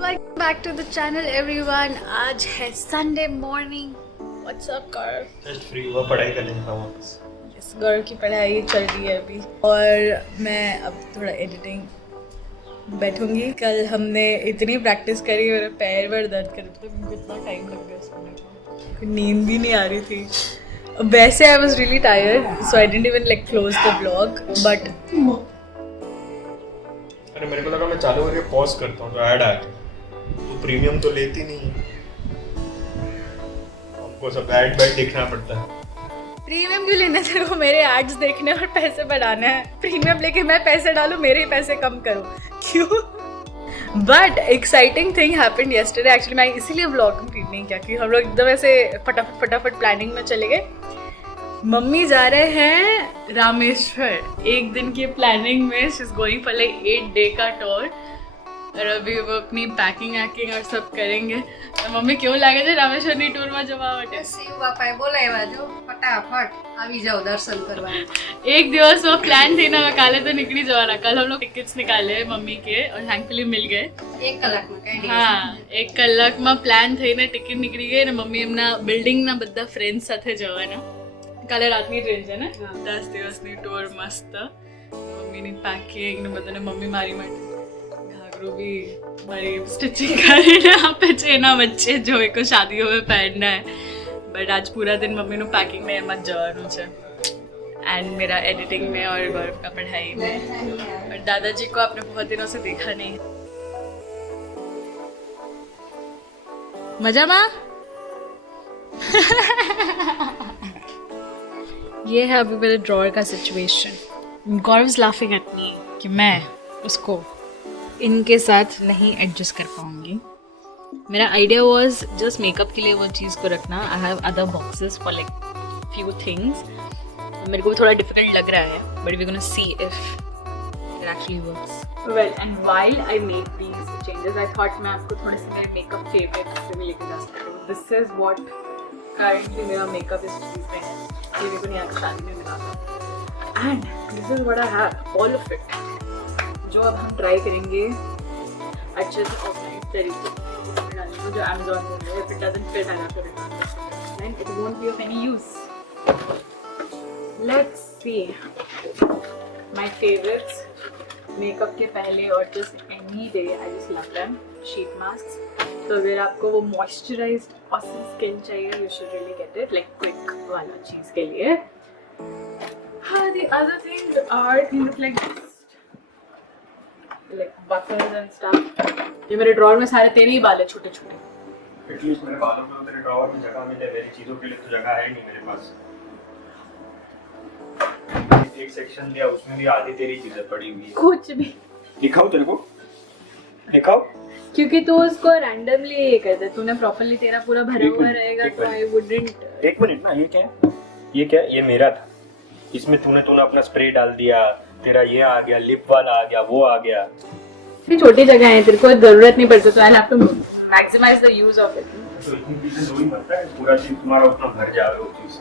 Welcome back to the channel everyone. आज है Sunday morning. What's up girl? Just free हुआ, पढ़ाई करने जा रहा हूँ वापस। Yes, गर्ल की पढ़ाई चल रही है अभी और मैं अब थोड़ा एडिटिंग बैठूंगी। कल हमने इतनी प्रैक्टिस करी और पैर वैर दर्द कर रहे थे, कितना टाइम लग गया इसमें, नींद भी नहीं आ रही थी। वैसे I was really tired so I didn't even like close the blog but अरे मेरे को लगा मैं चालू करके पॉज करता हूँ तो ऐड आ गया। तो प्रीमियम तो लेती नहीं, हमको सब ऐड बैड देखना पड़ता है। प्रीमियम क्यों लेना, तेरे को मेरे एड्स देखने और पैसे बढ़ाना है। प्रीमियम लेके मैं पैसे डालूं, मेरे ही पैसे कम करो क्यों? But exciting thing happened yesterday. Actually मैं इसीलिए व्लॉग कंप्लीट नहीं किया क्योंकि हम लोग एकदम ऐसे फटाफट प्लानिंग में चले गए। मम्मी जा रहे हैं रामेश्वर एक दिन की प्लानिंग में। She is going for like 8 day का टूर और अभी वो अपनी पैकिंग वैकिंग और सब करेंगे। तो मम्मी क्यों लागे છે રામેશ્વરની ટૂરમાં જવા માટે? શિવ બાપાએ બોલાવ્યા જો ફટાફટ આવી જાઓ દર્શન કરવા। एक दिवस वो प्लान थी ना, काले तो निकली जवाना। कल हम लोग टिकट्स निकाले मम्मी के और थैंकफुली मिल गए। 1 કલાકમાં કાઢી હા, 1 કલાકમાં પ્લાન થઈને ટિકિટ નીકળી ગઈ અને મમ્મી એમના બિલ્ડિંગના બધા ફ્રેન્ડ્સ સાથે જવાના। કાલે રાતની ટ્રેન છે ને, 10 દિવસની ટૂર મસ્ત। મમ્મીની પેકિંગ ને બધાને મમ્મી મારી માટે घाघरू भी मारी स्टिचिंग કરીને આપે છે એના વચ્ચે જો એક શાદીઓ में पहनना है। बट आज पूरा दिन मम्मी નું पैकिंग में એમ જ જવાનું છે एंड मेरा एडिटिंग में और गौरव का पढ़ाई में। और दादाजी को आपने बहुत दिनों से देखा नहीं। मजा माँ? ये है अभी मेरे ड्रॉअर का situation. Gaurav is laughing at me कि मैं उसको इनके साथ नहीं एडजस्ट कर पाऊंगी। मेरा आइडिया वाज जस्ट मेकअप के लिए वो चीज़ को रखना। I have other boxes for like few things. मेरे को भी थोड़ा डिफरेंट लग रहा है but we gonna see if it actually works well. And while I make these changes I thought मैं आपको थोड़े से मेरे मेकअप फेवरेट्स से भी लेके जा सकती हूँ। दिस इज व्हाट करंटली मेरा मेकअप इस चीज़ में है। ये मेरे को नहीं आज शादी में मिला था and this is what I have all of it, जो अब हम ट्राई करेंगे अच्छे से ऑर्गेनाइज तरीके से डालने को। जो अमेज़न में है, if it doesn't fit I have to return and it won't be of any use. Let's see my favourites makeup के पहले और just any day I just love them sheet mask. तो अगर आपको वो मॉइस्चराइज्ड ऑसम स्किन चाहिए you should really get it, like quick वाला चीज़ के लिए। हाँ, the other things are things like buckles and stuff। ये मेरे ड्रॉअर में सारे तेरे ही बाल है छोटे छोटे। एटलीस्ट मेरे बालों में मेरे ड्रॉअर में जगह मिले, मेरी चीजों के लिए तो जगह है नहीं मेरे पास। एक सेक्शन दिया उसमें भी आधी तेरी चीजें पड़ी हुई है। कुछ भी दिखाओ तेरे को, दिखाओ। क्योंकि तू उसको रैंडमली ये करता है, तूने प्रॉपर्ली तेरा पूरा भरा हुआ रहेगा तो आई वुडंट। एक मिनट ना, ये क्या है? ये क्या है? ये मेरा था, इसमें तूने अपना स्प्रे डाल दिया, तेरा ये आ गया, लिप वाला आ गया, वो आ गया। इतनी छोटी जगह है, तेरे को जरूरत नहीं पड़ती तो I have to maximise the use of it. तो इतनी चीजें दो ही बनता है, पूरा चीज तुम्हारा उतना भर जाएगा वो चीज।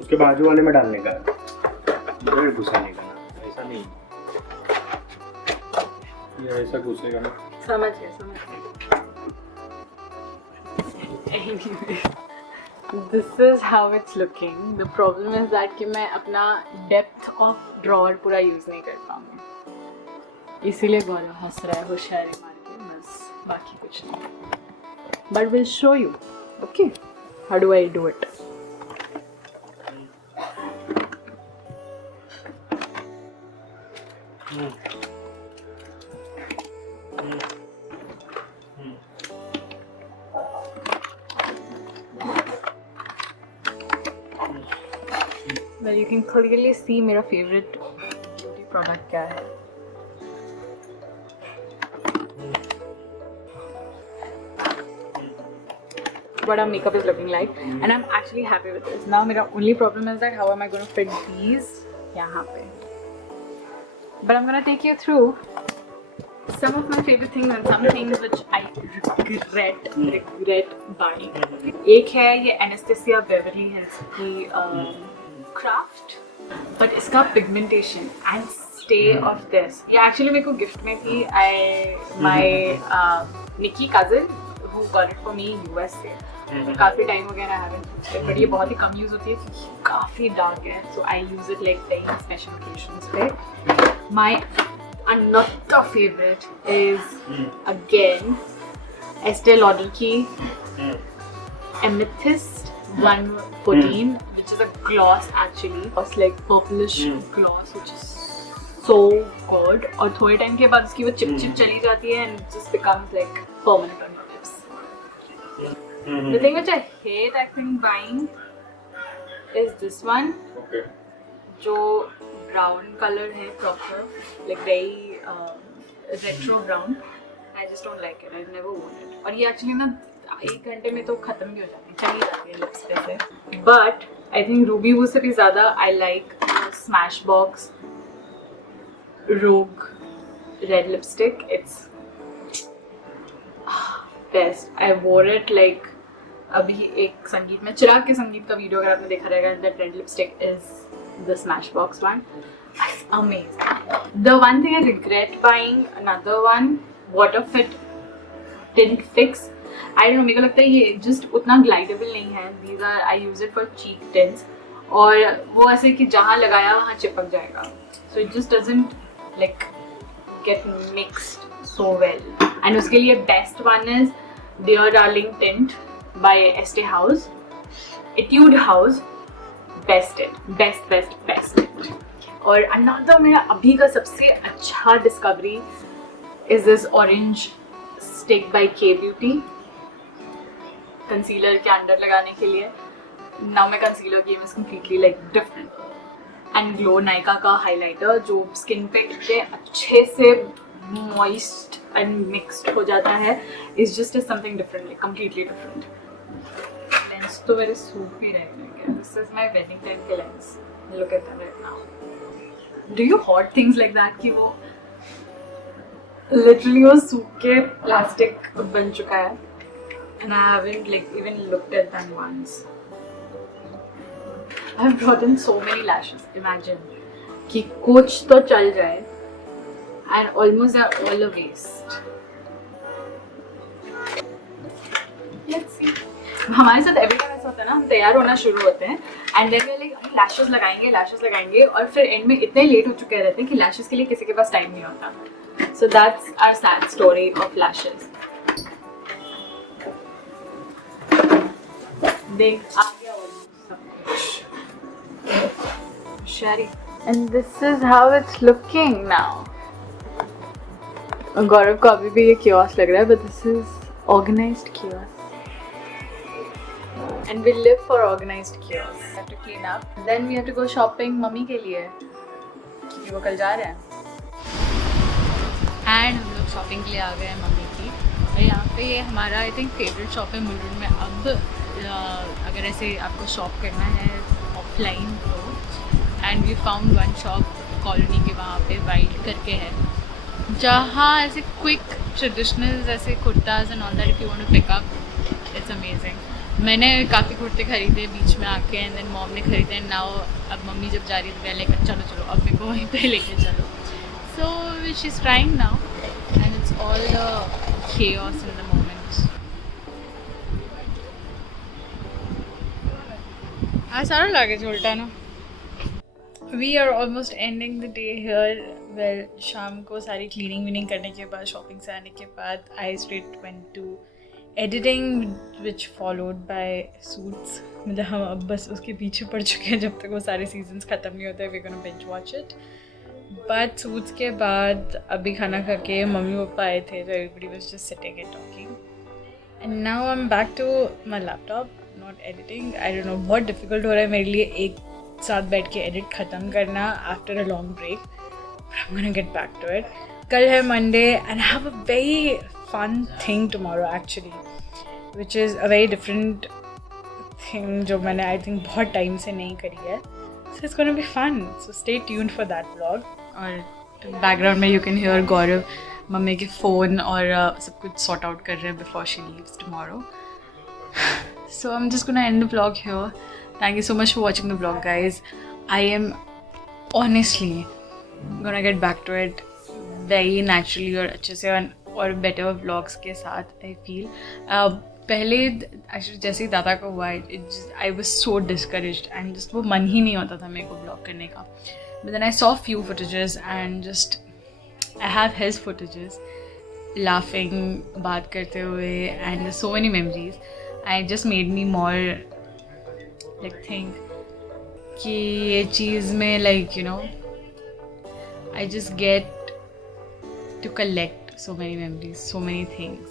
उसके बाजू वाले में डालने का, इधर घुसाने का ना, ऐसा नहीं। ये ऐसा घुसेगा ना। समझ गया। Anyway, this is how it's looking. The problem is that कि मैं अपना depth of drawer पूरा use नहीं कर पाऊंगी, इसीलिए गौरव हंस रहा है होशियारी मार के, बस बाकी कुछ नहीं। But we'll show you, okay? How do I do it? Well, you can clearly see मेरा favorite beauty product क्या है। What our makeup is looking like, and I'm actually happy with this. Now मेरा only problem is that how am I going to fit these यहाँ पे? But I'm going to take you through some of my favorite things and some things which I regret buying. एक है ये Anastasia Beverly Hills की craft, but इसका pigmentation and stay of this. Yeah, actually मेरे को gift में थी. My Nikki cousin who got it for me US से. काफी टाइम हो गया ना haven't. But ये बहुत ही कम यूज होती है क्योंकि काफी डार्क है. So I use it like very special occasions पे. My another favorite is again Estee Lauder की Amethyst 114, which is a gloss actually. It's like purplish gloss, which is so good. और थोड़े time के बाद उसकी वो chip चली जाती है and it just becomes like permanent on your lips. The thing which I hate I think buying is this one. Okay. जो brown color है proper, like very retro brown. I just don't like it. I've never worn it. और ये actually ना 1 घंटे में तो खत्म भी हो जाती है, चली जाती है लिप्स पे से. But I think Ruby Woo से भी ज़्यादा I like Smashbox Rogue red lipstick. It's best. I wore it like अभी एक संगीत में चिराग के संगीत का वीडियो अगर आपने देखा रहेगा, that red lipstick is the Smashbox one. It's amazing. The one thing I regret buying another one, Waterfit Tint Fix. I don't know, मेरे को लगता है ये just उतना glidable नहीं है. These are I use it for cheek tints. और वो ऐसे कि जहाँ लगाया वहाँ चिपक जाएगा. So it just doesn't like get mixed so well. And उसके लिए best one is Dear Darling Tint by Estee House. Etude House. Best it. Best it. और another मेरा अभी का सबसे अच्छा discovery is this orange stick by K Beauty. Concealer के under लगाने के लिए. Now my concealer game is completely like different. And Glow Nykaa का हाइलाइटर जो स्किन पे इतने अच्छे से moist and mixed हो जाता है is just something different, like completely different. Lens तो मेरे सूप ही रहेगा. This is my wedding time के lens. Look at that right now. Do you hoard things like that कि वो literally वो सूप के plastic बन चुका है? And I haven't like even looked at them once. I've brought in so many lashes. Imagine कि कुछ तो चल जाए and almost they're all a waste. Let's see. हमारे साथ every time ऐसा होता है ना, हम तैयार होना शुरू होते हैं and then we're like lashes लगाएंगे और फिर end में इतने लेट हो चुके रहते हैं कि lashes के लिए किसी के पास टाइम नहीं होता. So that's our sad story of lashes. देख आ गया सब कुछ. Shari. And this is how it's looking now. गौरव को अभी भी ये chaos लग रहा है, but this is organized chaos. And we live for organized chaos. We have to clean up. Then we have to go shopping mummy के लिए क्योंकि वो कल जा रहे हैं. And हम लोग शॉपिंग के लिए आ गए हैं मम्मी की. और यहाँ पे ये हमारा आई थिंक फेवरेट शॉप है मुलुंड में. अब अगर ऐसे आपको शॉप करना है ऑफलाइन तो and we found one shop colony के वहाँ पे वाइट करके है जहाँ ऐसे क्विक ट्रेडिशनल ऐसे kurtas and all that if you want to pick up it's amazing. मैंने काफ़ी कुर्ते खरीदे बीच में आके एंड देन मॉम ने खरीदे एंड नाउ अब मम्मी जब जा रही है तो मैं लेकर चलो अब मेरे को वहीं पे लेके चलो. So she is trying now and it's all the chaos in the moment. सारा luggage उल्टा ना. We are almost ending the day here. Well, शाम को सारी cleaning वीनिंग करने के बाद shopping से आने के बाद I straight went to editing which followed by Suits. मतलब हम अब बस उसके पीछे पड़ चुके हैं जब तक वो सारे सीजन्स ख़त्म नहीं होते. We're gonna binge watch it. But Suits के बाद अभी खाना खा के मम्मी पापा आए थे तो everybody was just sitting and talking. And now I'm back to my laptop, not editing. I don't know बहुत difficult हो रहा है मेरे लिए एक साथ बैठ के edit ख़त्म करना after a long break. But I'm gonna get back to it. कल है Monday and I have a very fun thing tomorrow actually, which is a very different thing जो मैंने I think बहुत टाइम से नहीं करी है. So it's gonna be fun. So stay tuned for that vlog. और background में you can hear Gaurav mummy के फ़ोन और सब कुछ sort out कर रहे हैं before she leaves tomorrow. So I'm just gonna end the vlog here. Thank you so much for watching the vlog, guys. I am honestly gonna get back to it very naturally और अच्छे से और better vlogs के साथ I feel. पहले actually जैसे ही दादा को हुआ I was so discouraged and just वो मन ही नहीं होता था मेरे को vlog करने का. But then I saw few footages and just I have his footages laughing, बात करते हुए and so many memories. And it just made me more like think कि ये चीज़ में like you know I just get to collect so many memories, so many things,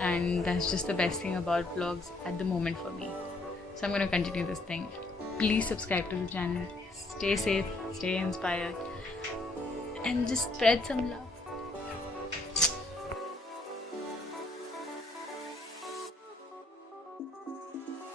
and that's just the best thing about vlogs at the moment for me. So I'm going to continue this thing. Please subscribe to the channel, stay safe, stay inspired, and just spread some love.